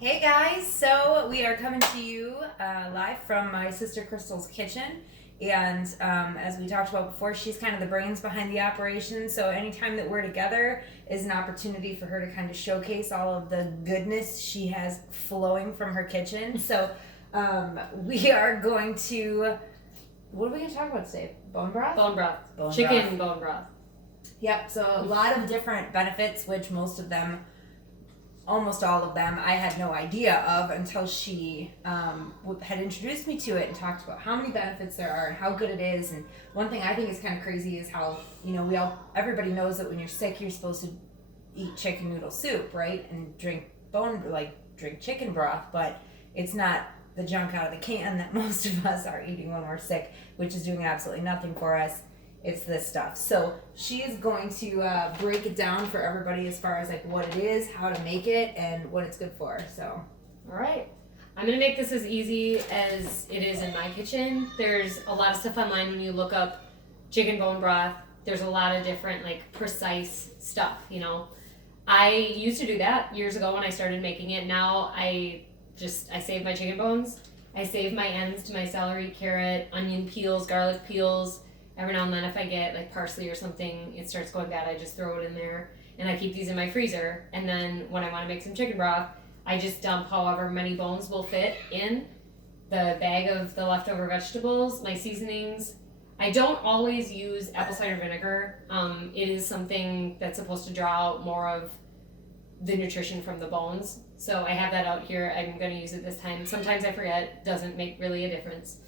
Hey guys, so we are coming to you live from my sister Crystal's kitchen. And as we talked about before, she's kind of the brains behind the operation. So anytime that we're together is an opportunity for her to kind of showcase all of the goodness she has flowing from her kitchen. So we are going to, what are we going to talk about today? Bone broth? Bone broth. Chicken bone broth. Yep, so a lot of different benefits, which almost all of them, I had no idea of until she had introduced me to it and talked about how many benefits there are and how good it is. And one thing I think is kind of crazy is how, everybody knows that when you're sick, you're supposed to eat chicken noodle soup, right? And drink chicken broth, but it's not the junk out of the can that most of us are eating when we're sick, which is doing absolutely nothing for us. It's this stuff. So she is going to break it down for everybody as far as like what it is, how to make it, and what it's good for. So, all right. I'm going to make this as easy as it is in my kitchen. There's a lot of stuff online when you look up chicken bone broth. There's a lot of different like precise stuff, I used to do that years ago when I started making it. Now I save my chicken bones. I save my ends to my celery, carrot, onion peels, garlic peels. Every now and then if I get like parsley or something, it starts going bad, I just throw it in there. And I keep these in my freezer. And then when I want to make some chicken broth, I just dump however many bones will fit in the bag of the leftover vegetables, my seasonings. I don't always use apple cider vinegar. It is something that's supposed to draw out more of the nutrition from the bones. So I have that out here. I'm going to use it this time. Sometimes I forget. Doesn't make really a difference.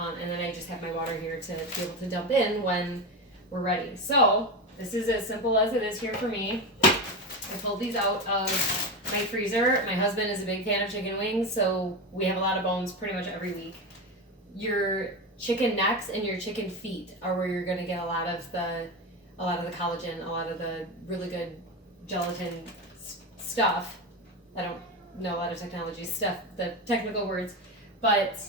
And then I just have my water here to be able to dump in when we're ready. So this is as simple as it is here for me. I pulled these out of my freezer. My husband is a big fan of chicken wings, so we have a lot of bones pretty much every week. Your chicken necks and your chicken feet are where you're going to get a lot of the collagen, a lot of the really good gelatin stuff. I don't know a lot of technology stuff, the technical words, but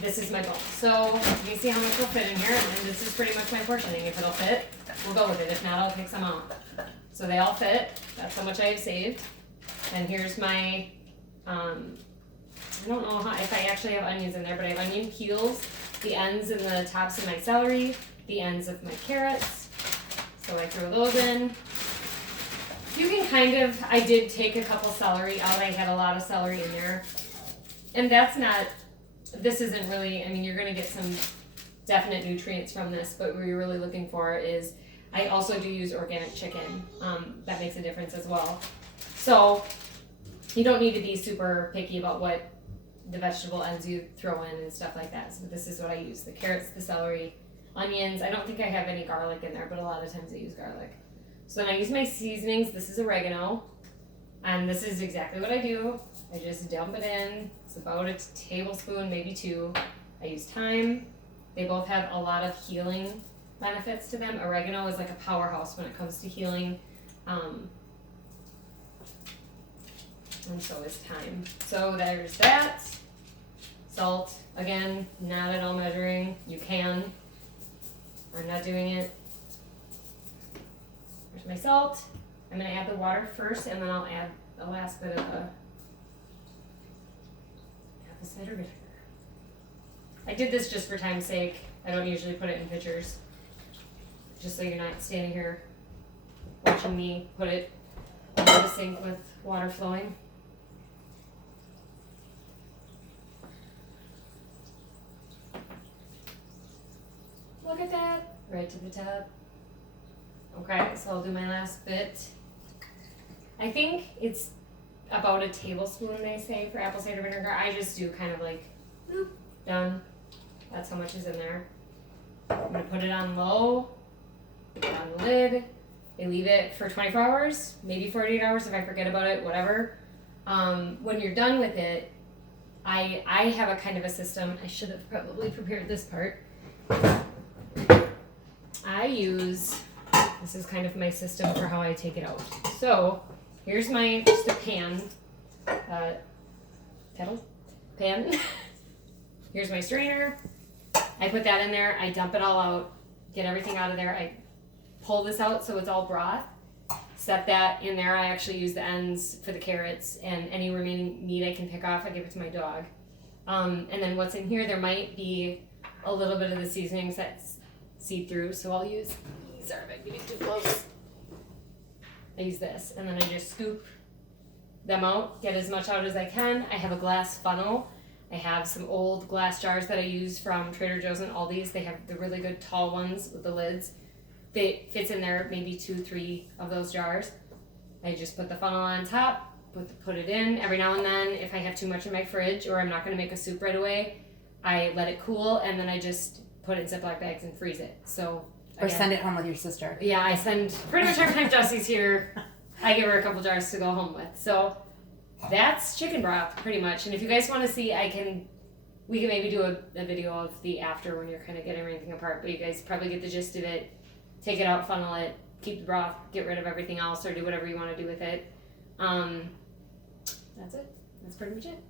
this is my bone. So you can see how much will fit in here, and this is pretty much my portioning. If it'll fit, we'll go with it. If not, I'll take some out. So they all fit. That's how much I have saved. And here's my, I don't know if I actually have onions in there, but I have onion peels, the ends and the tops of my celery, the ends of my carrots. So I throw those in. You can I did take a couple celery out. I had a lot of celery in there. And this isn't really, you're going to get some definite nutrients from this, but what you're really looking for is, I also do use organic chicken. That makes a difference as well. So you don't need to be super picky about what the vegetable ends you throw in and stuff like that. So this is what I use: the carrots, the celery, onions. I don't think I have any garlic in there, but a lot of times I use garlic. So then I use my seasonings. This is oregano, and this is exactly what I do. I just dump it in. It's about a tablespoon, maybe 2. I use thyme. They both have a lot of healing benefits to them. Oregano is like a powerhouse when it comes to healing. And so is thyme. So there's that. Salt, again, not at all measuring. You can. I'm not doing it. There's my salt. I'm going to add the water first, and then I'll add the last bit of the apple cider vinegar. I did this just for time's sake. I don't usually put it in pitchers, just so you're not standing here watching me put it into the sink with water flowing. Look at that, right to the top. Okay, so I'll do my last bit. I think it's about a tablespoon, they say, for apple cider vinegar. I just do kind of like, boop, done. That's how much is in there. I'm gonna put it on low, put it on the lid. They leave it for 24 hours, maybe 48 hours if I forget about it, whatever. When you're done with it, I have a kind of a system. I should have probably prepared this part. This is kind of my system for how I take it out. So here's just a pan, pan. Here's my strainer. I put that in there. I dump it all out, get everything out of there. I pull this out so it's all broth. set that in there. I actually use the ends for the carrots, and any remaining meat I can pick off, I give it to my dog. And then what's in here, there might be a little bit of the seasonings that's see through, so I'll use, sorry if I'm getting too close. I use this, and then I just scoop them out, get as much out as I can. I have a glass funnel. I have some old glass jars that I use from Trader Joe's and Aldi's. They have the really good tall ones with the lids. They fits in there, maybe 2-3 of those jars. I just put the funnel on top, put it in. Every now and then, if I have too much in my fridge or I'm not going to make a soup right away, I let it cool, and then I just put it in Ziploc bags and freeze it. So Or send it home with your sister. Yeah, I send pretty much every time Jesse's here, I give her a couple jars to go home with. So that's chicken broth pretty much. And if you guys want to see, we can maybe do a video of the after when you're kind of getting everything apart. But you guys probably get the gist of it. Take it out, funnel it, keep the broth, get rid of everything else, or do whatever you want to do with it. That's it. That's pretty much it.